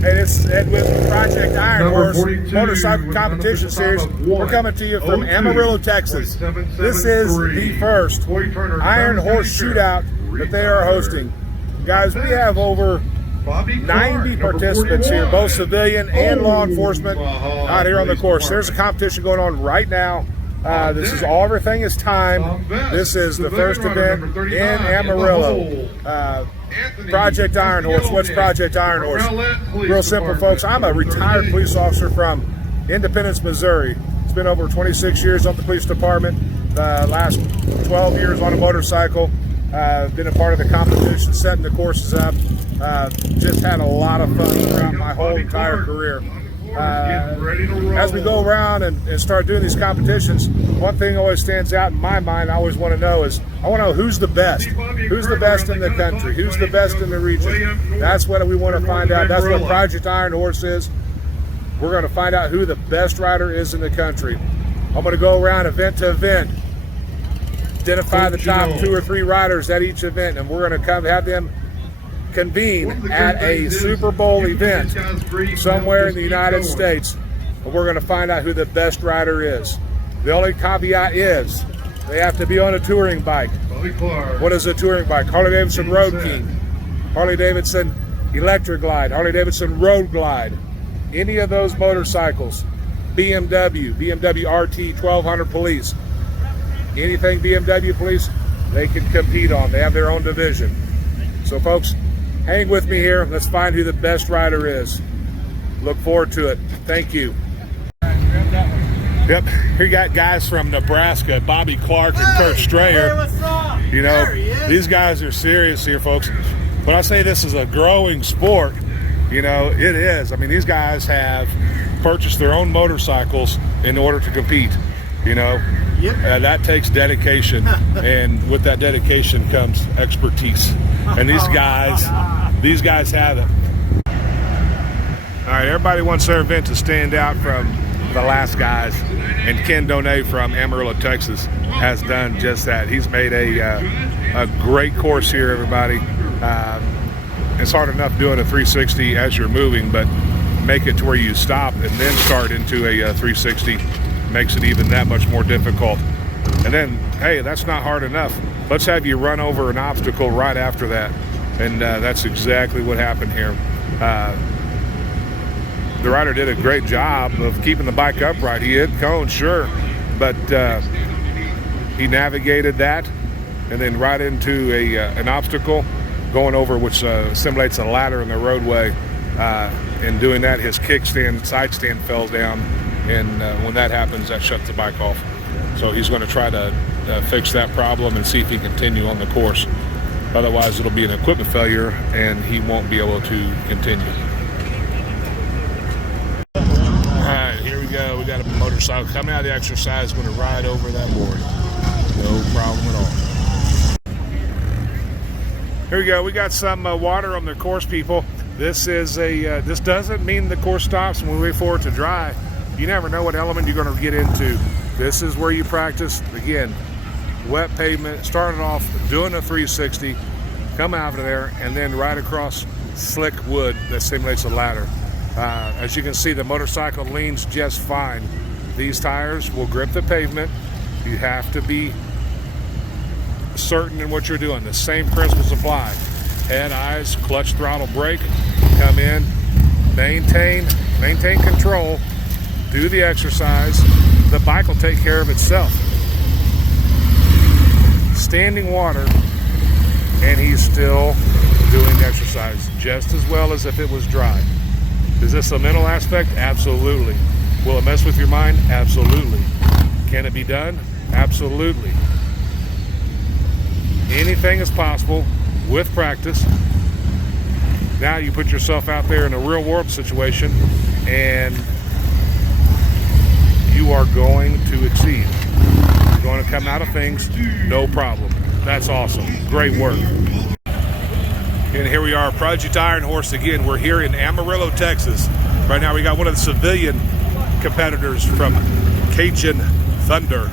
Hey, this is Ed with Project Iron Horse Motorcycle Competition Series. We're coming to you from Amarillo, Texas. This is the first Iron Horse Shootout that they are hosting. Guys, we have over 90 participants here, both civilian and law enforcement, out here on the course. There's a competition going on right now. This is Everything is Time. This is the first event in Amarillo. Project Iron Horse. What's Project Iron Horse? Real simple, folks. I'm a retired police officer from Independence, Missouri. It's been over 26 years on the police department. Last 12 years on a motorcycle. Been a part of the competition, setting the courses up. Just had a lot of fun throughout my whole entire career. As we go around and start doing these competitions, one thing always stands out in my mind. I always want to know is, I want to know who's the best. Who's the best in the country? Who's the best in the region? That's what we want to find out. That's what Project Iron Horse is. We're going to find out who the best rider is in the country. I'm going to go around event to event, identify the top 2 or 3 riders at each event, and we're going to have them convene at a Super Bowl event somewhere in the United States, and we're going to find out who the best rider is. The only caveat is they have to be on a touring bike. What is a touring bike? Harley-Davidson Road King, Harley-Davidson Electric Glide, Harley-Davidson Road Glide, any of those motorcycles, BMW RT 1200 Police, anything BMW Police, they can compete on. They have their own division. So folks, hang with me here. Let's find who the best rider is. Look forward to it. Thank you. Yep, here you got guys from Nebraska, Bobby Clark and Kurt Strayer. Hey, what's up? You know, these guys are serious here, folks. When I say this is a growing sport, you know, it is. I mean, these guys have purchased their own motorcycles in order to compete, you know. Yep. That takes dedication, and with that dedication comes expertise. And these guys have it. All right, everybody wants their event to stand out from the last guys, and Ken Donay from Amarillo, Texas, has done just that. He's made a great course here, everybody. It's hard enough doing a 360 as you're moving, but make it to where you stop and then start into a 360 makes it even that much more difficult. And then, hey, that's not hard enough. Let's have you run over an obstacle right after that. And that's exactly what happened here. The rider did a great job of keeping the bike upright. He hit cones, sure, but he navigated that and then right into an obstacle, going over which simulates a ladder in the roadway. In doing that, his kickstand, side stand fell down, and when that happens, that shuts the bike off. So he's going to try to fix that problem and see if he can continue on the course. Otherwise, it'll be an equipment failure, and he won't be able to continue. All right, here we go. We got a motorcycle coming out of the exercise, going to ride over that board. No problem at all. Here we go. We got some water on the course, people. This is a. This doesn't mean the course stops when we wait for it to dry. You never know what element you're going to get into. This is where you practice. Again, wet pavement, starting off doing a 360, come out of there, and then right across slick wood that simulates a ladder. As you can see, the motorcycle leans just fine. These tires will grip the pavement. You have to be certain in what you're doing. The same principles apply. Head, eyes, clutch, throttle, brake, come in, maintain control, do the exercise. The bike will take care of itself. Standing water, and he's still doing exercise just as well as if it was dry. Is this a mental aspect? Absolutely. Will it mess with your mind? Absolutely. Can it be done? Absolutely. Anything is possible with practice. Now you put yourself out there in a real world situation, and you are going to exceed. You're going to come out of things, no problem. That's awesome. Great work. And here we are, Project Iron Horse again. We're here in Amarillo, Texas. Right now we got one of the civilian competitors from Cajun Thunder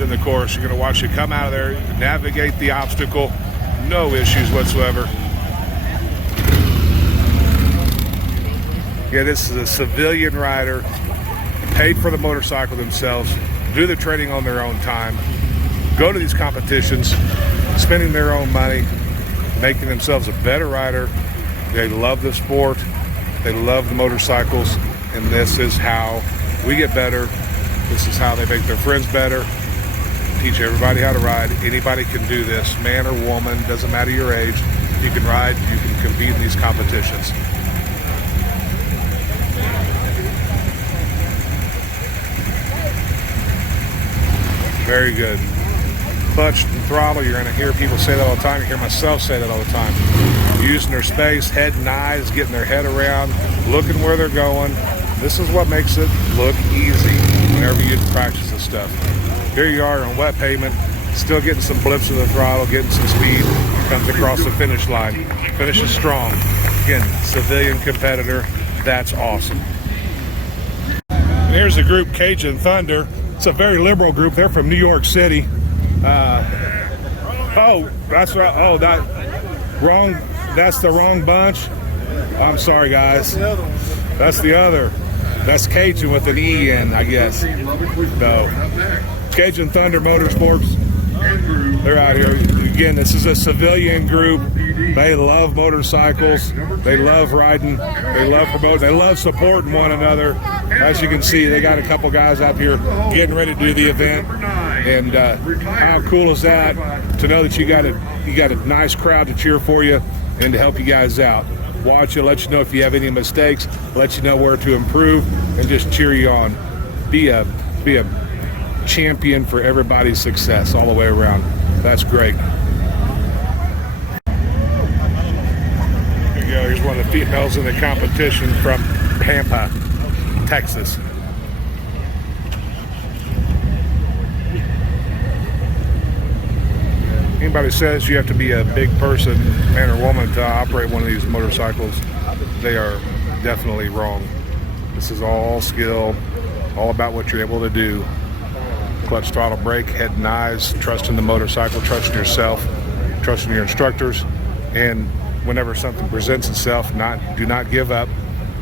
in the course. You're going to watch you come out of there, navigate the obstacle, no issues whatsoever. Yeah, this is a civilian rider, paid for the motorcycle themselves, do the training on their own time, go to these competitions, spending their own money, making themselves a better rider. They love the sport, they love the motorcycles, and this is how we get better. This is how they make their friends better, teach everybody how to ride. Anybody can do this, man or woman, doesn't matter your age. You can ride, you can compete in these competitions. Very good. Clutch and throttle, you're going to hear people say that all the time. You hear myself say that all the time. Using their space, head and eyes, getting their head around, looking where they're going. This is what makes it look easy whenever you practice this stuff. Here you are on wet pavement, still getting some blips of the throttle, getting some speed, comes across the finish line. Finishes strong. Again, civilian competitor, that's awesome. And here's the group Cajun Thunder. It's a very liberal group. They're from New York City. Oh, that's right. Oh, that wrong. That's the wrong bunch. I'm sorry, guys. That's the other. That's Cajun with an E in, I guess. No. Cajun Thunder Motorsports. They're out here. Again, this is a civilian group. They love motorcycles. They love riding. They love promoting. They love supporting one another. As you can see, they got a couple guys out here getting ready to do the event. And how cool is that to know that you got a nice crowd to cheer for you and to help you guys out. Watch you, let you know if you have any mistakes, let you know where to improve, and just cheer you on. Be a champion for everybody's success all the way around. That's great. Here you go. Here's one of the females in the competition from Pampa, Texas. Anybody says you have to be a big person, man or woman, to operate one of these motorcycles, they are definitely wrong. This is all skill, all about what you're able to do. Clutch, throttle, brake, head and eyes, trusting the motorcycle, trusting yourself, trusting your instructors, and whenever something presents itself, do not give up.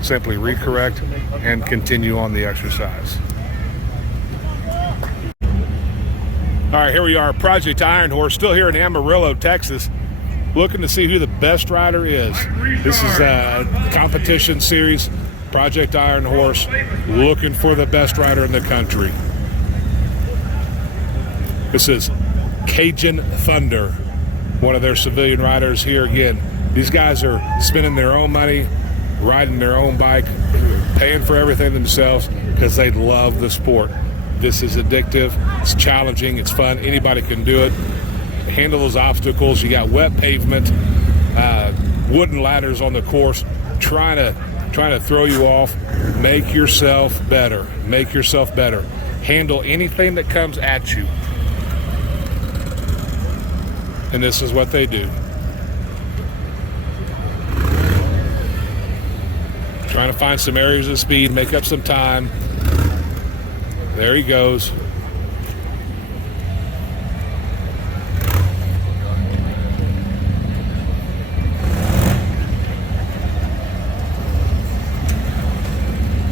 Simply recorrect and continue on the exercise. All right, here we are, Project Iron Horse, still here in Amarillo, Texas, looking to see who the best rider is. This is a competition series, Project Iron Horse, looking for the best rider in the country. This is Cajun Thunder, one of their civilian riders here again. These guys are spending their own money, riding their own bike, paying for everything themselves because they love the sport. This is addictive, it's challenging, it's fun, anybody can do it. Handle those obstacles, you got wet pavement, wooden ladders on the course, trying to throw you off. Make yourself better, make yourself better. Handle anything that comes at you. And this is what they do. Trying to find some areas of speed, make up some time. There he goes.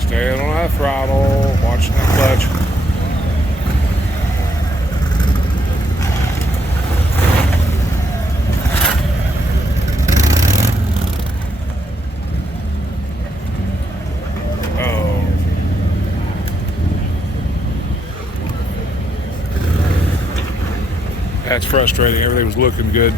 Staying on that throttle, watching that clutch. That's frustrating. Everything was looking good.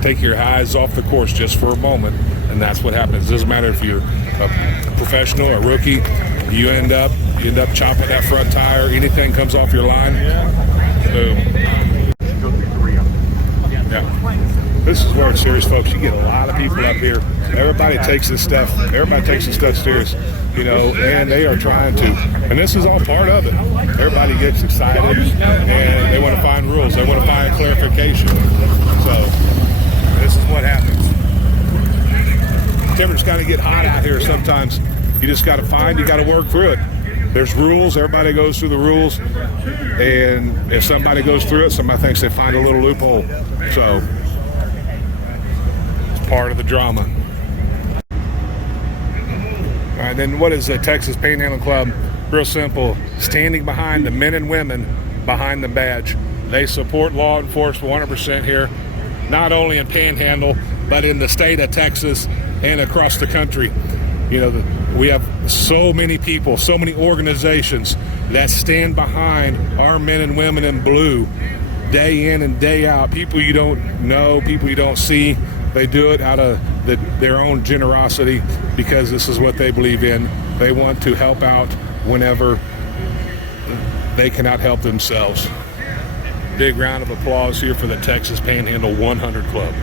Take your eyes off the course just for a moment, and that's what happens. It doesn't matter if you're a professional or rookie. You end up chopping that front tire. Anything comes off your line, boom. Yeah. This is where it's serious, folks. You get a lot of people up here. Everybody takes this stuff serious, you know, and they are trying to. And this is all part of it. Everybody gets excited, and they want to find rules. They want to find clarification. So this is what happens. Temperatures kind of get hot out here sometimes. You just got to work through it. There's rules. Everybody goes through the rules. And if somebody goes through it, somebody thinks they find a little loophole. So it's part of the drama. All right, behind. And what is the Texas Panhandle Club? Real simple, standing behind the men and women behind the badge. They support law enforcement 100% here, not only in Panhandle, but in the state of Texas and across the country. You know, we have so many people, so many organizations that stand behind our men and women in blue day in and day out. People you don't know, people you don't see. They do it out of their own generosity because this is what they believe in. They want to help out whenever they cannot help themselves. Big round of applause here for the Texas Panhandle 100 Club.